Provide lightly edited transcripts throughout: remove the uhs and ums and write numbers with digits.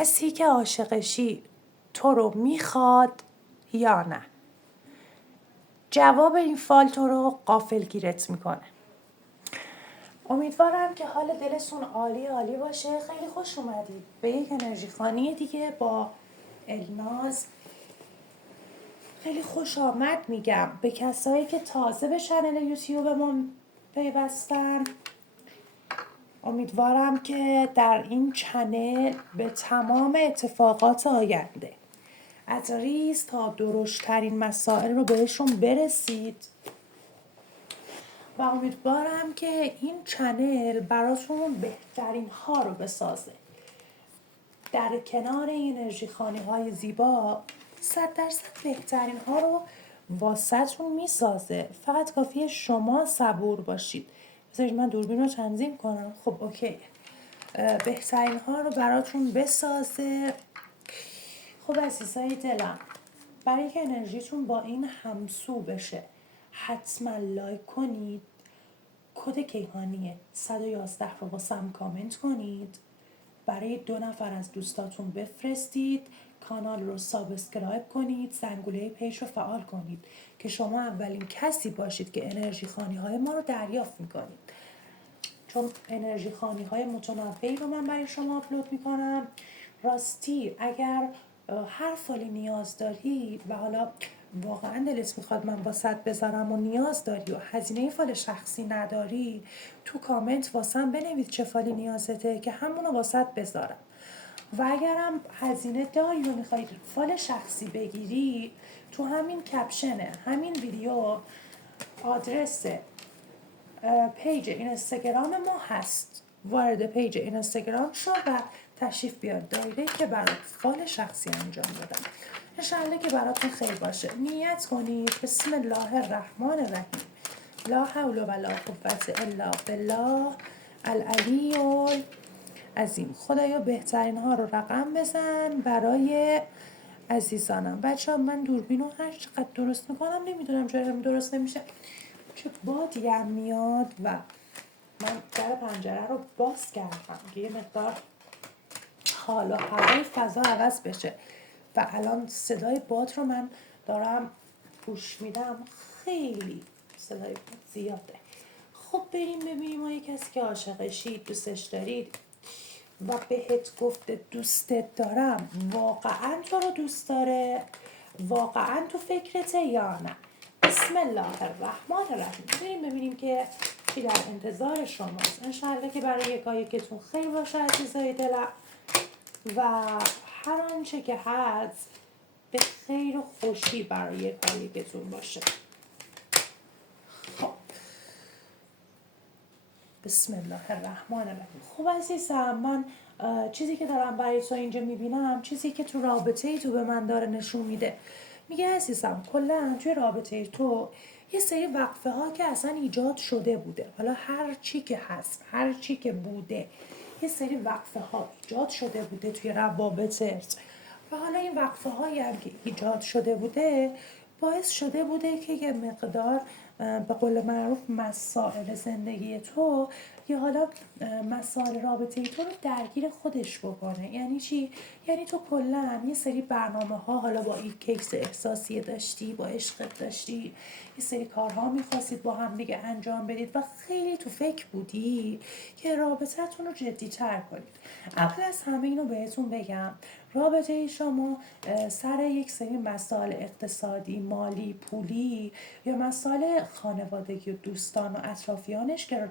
کسی که عاشقشی تو رو میخواد یا نه؟ جواب این فال تو رو غافلگیرت میکنه. امیدوارم که حال دلتون عالی عالی باشه. خیلی خوش اومدید به یک انرژی خوانی دیگه با الناز. خیلی خوش آمد میگم به کسایی که تازه به چنل یوتیوب ما پیوستن. امیدوارم که در این چنل به تمام اتفاقات آینده از ریز تا درشترین مسائل رو بهشون برسید و امیدوارم که این چنل براتون بهترین ها رو بسازه. در کنار این انرژی خوانی های زیبا 100% بهترین ها رو واسهتون میسازه. فقط کافیه شما صبور باشید. بذارید من دوربین رو تنظیم کنم. خب اوکی. بهترین ها رو براتون بسازه. خب عزیزای دلم، برای که انرژیتون با این همسو بشه حتما لایک کنید، کد کیهانی 111 رو واسم کامنت کنید، برای 2 نفر از دوستاتون بفرستید، کانال رو سابسکرایب کنید، زنگوله پیج رو فعال کنید که شما اولین کسی باشید که انرژی خوانی های ما رو دریافت میکنید. چون انرژی خوانی های متنوعی رو من برای شما آپلود میکنم. راستی اگر هر فالی نیاز داری و حالا واقعا دلت میخواد من واسط بذارم و نیاز داری و هزینه فال شخصی نداری، تو کامنت واسم بنویس چه فالی نیازته که همونو واسط بذارم. و اگرم هزینه داری و میخوای فال شخصی بگیری، تو همین کپشن همین ویدیو آدرس پیج اینستاگرام ما هست. وارد پیج اینستاگرام شو و تشریف بیار دایره که برات فال شخصی انجام بدم. انشالله که براتون خیر باشه. نیت کنید بسم الله الرحمن الرحیم، لا حول ولا قوة الا بالله العلی العظیم. خدایا بهترین ها رو رقم بزن برای عزیزانم. بچه ها من دوربین رو هر چقدر درست میکنم نمیدونم چرا درست نمیشه، چه بادی هم میاد و من در پنجره رو باز کردم که یه مقدار حال و هوای فضا عوض بشه و الان صدای باد رو من دارم گوش میدم، خیلی صدای باد زیاده. خب بریم ببینیم ما یه کسی که عاشقشید، دوستش دارید و بهت گفته دوستت دارم، واقعا تو رو دوست داره؟ واقعا تو فکرته یا نه؟ بسم الله الرحمن الرحیم. بریم ببینیم که چی در انتظار شماست. انشالله که برای یکایکتون خیر باشه عزیزای دلم و هر آنچه که هست به خیر و خوشی برای یکایکتون باشه. خب بسم الله الرحمن الرحیم. خب عزیزم، من چیزی که دارم برای تو اینجا میبینم چیزی که تو رابطه ای تو به من داره نشون میده. میگه عزیزم کلا توی رابطه ای تو یه سری وقفه ها که اصلا ایجاد شده بوده، حالا هر چی که هست هر چی که بوده یه سری وقفه ها ایجاد شده بوده توی روابطت و حالا این وقفه هایی هم که ایجاد شده بوده باعث شده بوده که یه مقدار به قول معروف مسائل زندگی تو یا حالا مسائل رابطه تو رو درگیر خودش بکنه. یعنی چی؟ یعنی تو کلا یه سری برنامه ها حالا با این کیس احساسی داشتی، با عشقت داشتی، یه سری کارها میخواستید با هم دیگه انجام بدید و خیلی تو فکر بودی که رابطتون رو جدی تر کنید. اول از همه اینو بهتون بگم، رابطه شما سر یک سری مسائل اقتصادی، مالی، پولی یا مسائل خانوادگی و دوستان و اطرافیانش که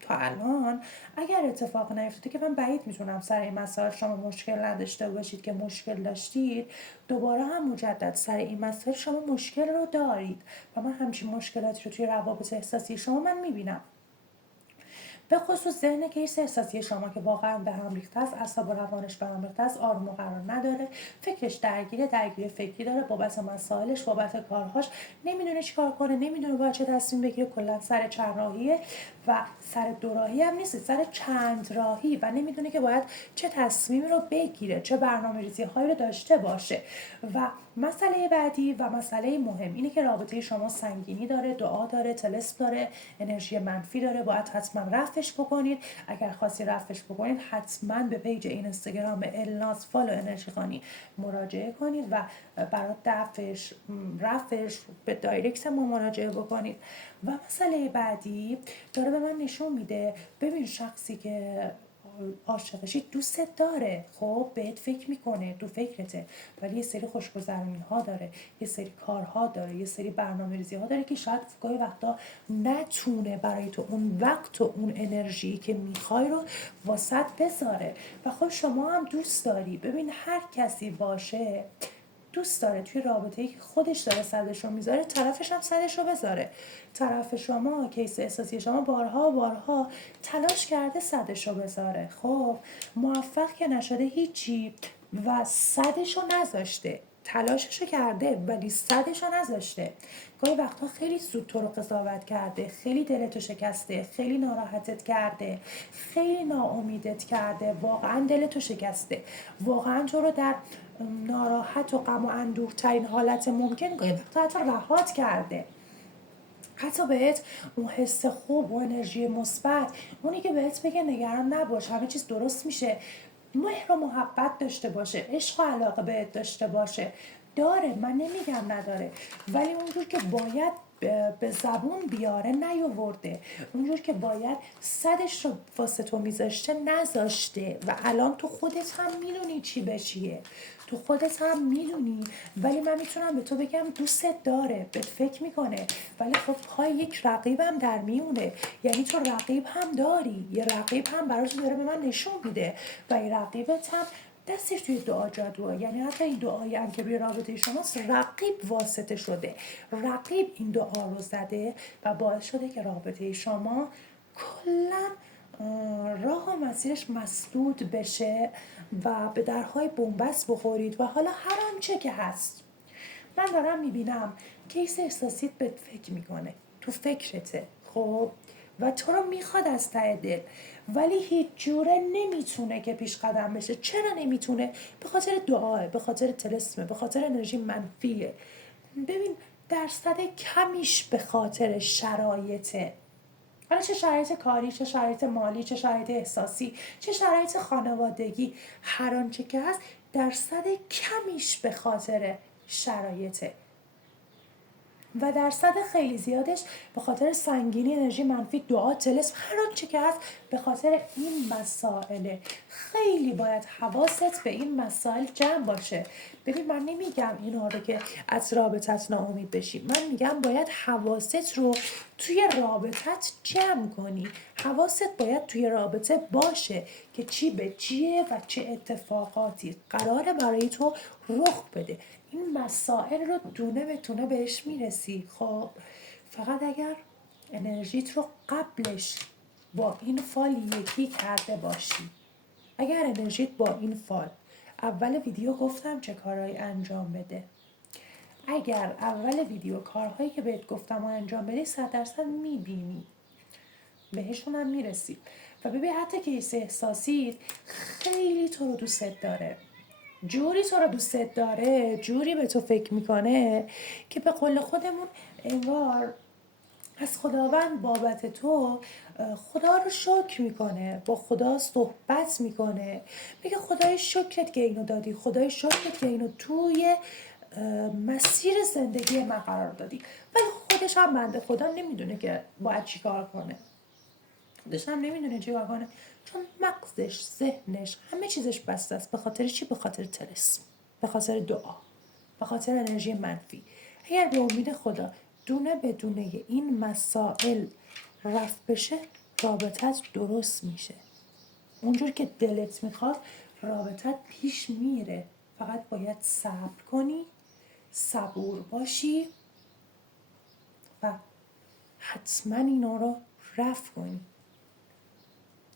تا الان اگر اتفاق نیفتاده که من بعید میتونم سر این مسائل شما مشکل نداشته باشید که مشکل داشتید، دوباره هم مجدد سر این مسائل شما مشکل رو دارید و من همچین مشکلاتی رو توی روابط احساسی شما من میبینم. به خصوص ذهن کیس احساسی شما که واقعا به هم ریخته است، اعصاب و روانش به هم ریخته است، آروم و قرار نداره، فکرش درگیر فکری داره بابت مسائلش، بابت کارهاش، نمیدونه چیکار کنه، نمیدونه باید چه تصمیم بگیره، کلا سر چرراهیه و سر دوراهی هم نیست، سر چند راهی و نمیدونه که باید چه تصمیمی رو بگیره، چه برنامه‌ریزی هایی رو داشته باشه. و مسئله بعدی و مسئله مهم اینه که رابطه شما سنگینی داره، دعا داره، طلسم داره، انرژی منفی داره، باید حتما رفعش بکنید. اگر خواستی رفعش بکنید حتما به پیج این اینستاگرام الناز فالو انرژی خانی مراجعه کنید و برای رفعش به دایرکت ما مراجعه بکنید. و مسئله بعدی داره به من نشون میده ببین شخصی که عاشقشی دوستت داره، خب بهت فکر میکنه، تو فکرته، ولی یه سری خوشگذرونی ها داره، یه سری کارها داره، یه سری برنامه‌ریزی ها داره که شاید گاهی وقتا نتونه برای تو اون وقت و اون انرژی که میخوای رو واسط بذاره. و خب شما هم دوست داری، ببین هر کسی باشه دوست داره توی رابطه‌ای که خودش داره صدش رو میذاره طرفش هم صدش رو بذاره. طرف شما، کیس احساسی شما بارها تلاش کرده صدش رو بذاره، خب موفق که نشده هیچی و صدش رو نذاشته، تلاشش رو کرده ولی صدش رو نذاشته. گاهی وقتا خیلی زود تو رو قضاوت کرده، خیلی دلتو شکسته، خیلی ناراحتت کرده، خیلی ناامیدت کرده، واقعا دلتو شکسته، واقعا تو رو در ناراحت و غم و اندوه ترین حالت ممکن گاهی وقتا حتی رهات کرده، حتی بهت اون حس خوب و انرژی مثبت، اونی که بهت بگه نگران نباش همه چیز درست میشه، مهر و محبت داشته باشه، عشق و علاقه بهت داشته باشه، داره، من نمیگم نداره، ولی اونجور که باید به زبون بیاره نیاورده، اونجور که باید صدش رو واسه تو میذاشته نذاشته. و الان تو خودت هم میدونی چی به چیه، تو خودت هم میدونی، ولی من میتونم به تو بگم دوستت داره، بهت فکر میکنه، ولی خب پای یک رقیبم در میونه، یعنی تو رقیب هم داری، یه رقیب هم براش داره به من نشون میده و این رقیبت هم دستش توی دعا جادوه، یعنی حتی این دعایی هم که روی رابطه شماست رقیب واسطه شده، رقیب این دعا رو زده و باعث شده که رابطه شما کلا راه و مسیرش مسدود بشه و به درهای بنبست بخورید و حالا هر آنچه که هست. من دارم میبینم کیس احساسیت به فکر میکنه، تو فکرته، خب و تو رو میخواد از ته دل، ولی هیچ جوره نمیتونه که پیش قدم بشه. چرا نمیتونه؟ به خاطر دعاه، به خاطر طلسمه، به خاطر انرژی منفیه. ببین درصد کمیش به خاطر شرایطه، حالا چه شرایط کاری، چه شرایط مالی، چه شرایط احساسی، چه شرایط خانوادگی، هر آنچه که هست درصد کمیش به خاطر شرایطه و درصد خیلی زیادش به خاطر سنگینی انرژی منفی، دعا، طلسم، هر آنچه که هست به خاطر این مسائله. خیلی باید حواست به این مسائل جمع باشه. ببین من نمیگم اینا رو که از رابطت ناامید بشی، من میگم باید حواست رو توی رابطت جمع کنی، حواست باید توی رابطه باشه که چی به چیه و چه اتفاقاتی قراره برای تو رخ بده. این مسائل رو دونه به دونه بهش میرسی. خب فقط اگر انرژیت رو قبلش با این فال یکی کرده باشی، اگر انرژیت با این فال، اول ویدیو گفتم چه کارهایی انجام بده، اگر اول ویدیو کارهایی که بهت گفتم و انجام بدی 100% میبینی، بهشون هم میرسی. و ببین حتی که احساسیت خیلی تو رو دوست داره، جوری تو رو دوست داره، جوری به تو فکر میکنه که به قول خودمون انگار از خداوند بابت تو خدا رو شکر میکنه، با خدا صحبت میکنه، میگه خدای شکرت که اینو دادی، خدای شکرت که اینو توی مسیر زندگی من قرار دادی. ولی خودش هم بنده خدا نمیدونه که باید چی کار کنه، خودش هم نمیدونه چی کار کنه، چون مغزش، ذهنش، همه چیزش بسته است. به خاطر چی؟ به خاطر طلسم، به خاطر دعا، به خاطر انرژی منفی. اگر به امید خدا دونه به دونه این مسائل رفت بشه رابطت درست میشه، اونجور که دلت میخواد رابطت پیش میره. فقط باید صبر کنی، صبور باشی و حتما اینا رو رفع کنی.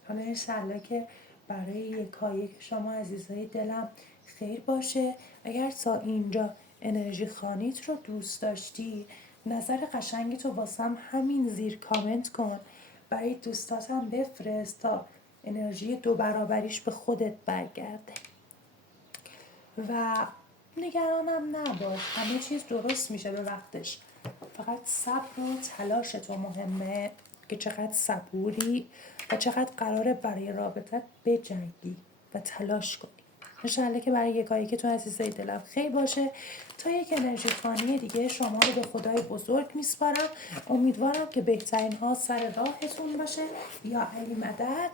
حالا انشالله که برای یکایک شما عزیزای دلم خیر باشه. اگر تا اینجا انرژی خانیت رو دوست داشتی، نظر قشنگی تو واسم همین زیر کامنت کن. برای دوستات هم بفرست تا انرژی 2 برابریش به خودت برگرده و نگرانم نباش، همه چیز درست میشه به وقتش. فقط صبر و تلاش تو مهمه که چقدر صبوری و چقدر قراره برای رابطت بجنگی و تلاش کنی. انشالله که برای یکایی که تو عزیزای دلم خیلی باشه. تا یک انرژی خانی دیگه شما رو به خدای بزرگ میسپارم. امیدوارم که بهترین ها سر راهتون باشه. یا علی مدد.